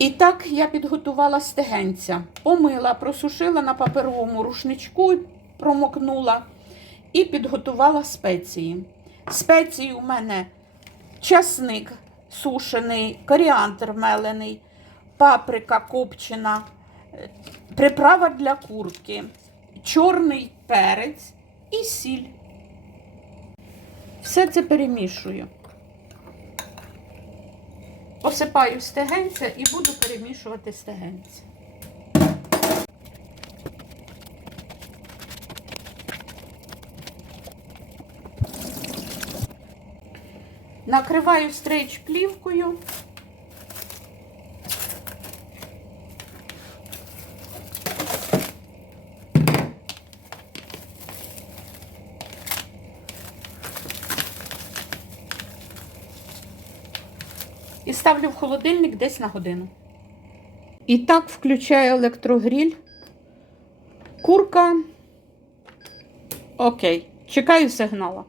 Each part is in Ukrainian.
І так я підготувала стегенця. Помила, просушила на паперовому рушничку, промокнула і підготувала спеції. Спеції у мене часник сушений, коріандр мелений, паприка копчена, е, приправа для курки, чорний перець і сіль. Все це перемішую. Посипаю стегенця і буду перемішувати стегенця. Накриваю стрейч плівкою. І ставлю в холодильник десь на годину. І так включаю електрогріль. Курка. Окей. Чекаю сигнала.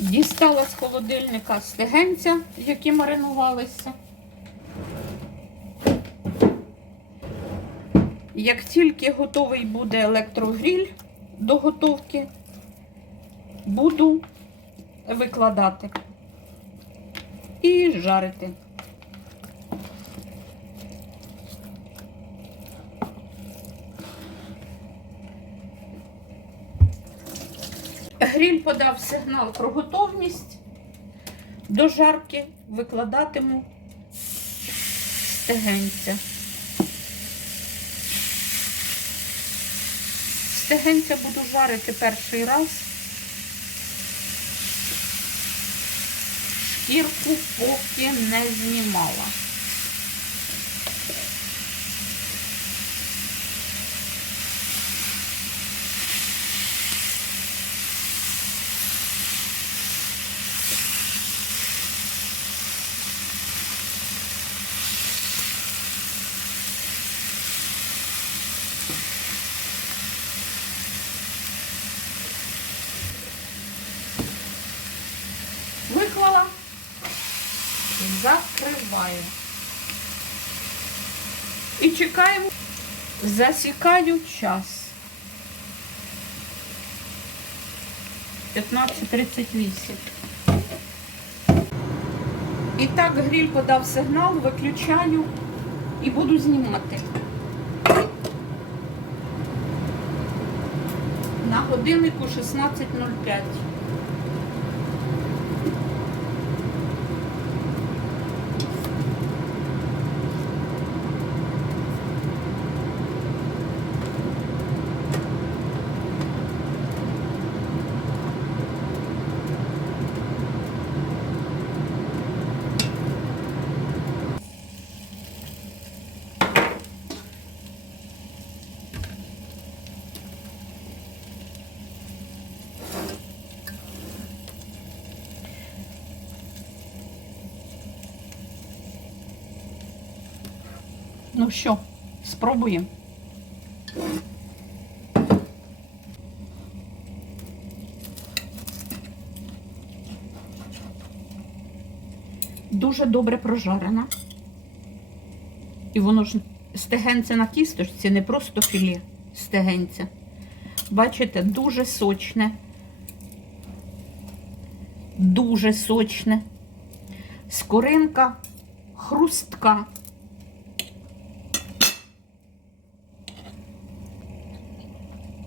Дістала з холодильника стегенця, які маринувалися. Як тільки готовий буде електрогріль до готовки, буду викладати і жарити. Гріль подав сигнал про готовність. До жарки викладатиму стегенця. Стегенця буду жарити перший раз. Шкірку поки не знімала. Виклала, закриваю. І чекаємо, засікаю час. 15.38. І так гріль подав сигнал, виключаю і буду знімати. На годиннику 16.05. Ну що, спробуємо. Дуже добре прожарена. І воно ж стегенце на кісточці, не просто філе стегенця. Бачите, дуже сочне. Дуже сочне. Скоринка хрустка.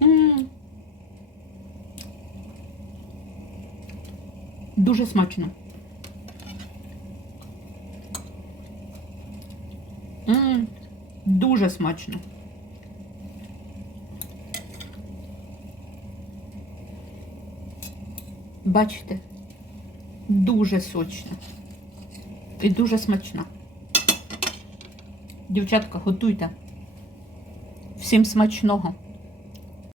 М. Дуже смачно. М. Дуже смачно. Бачите? Дуже сочно. І дуже смачна. Дівчатка, готуйте. Всім смачного.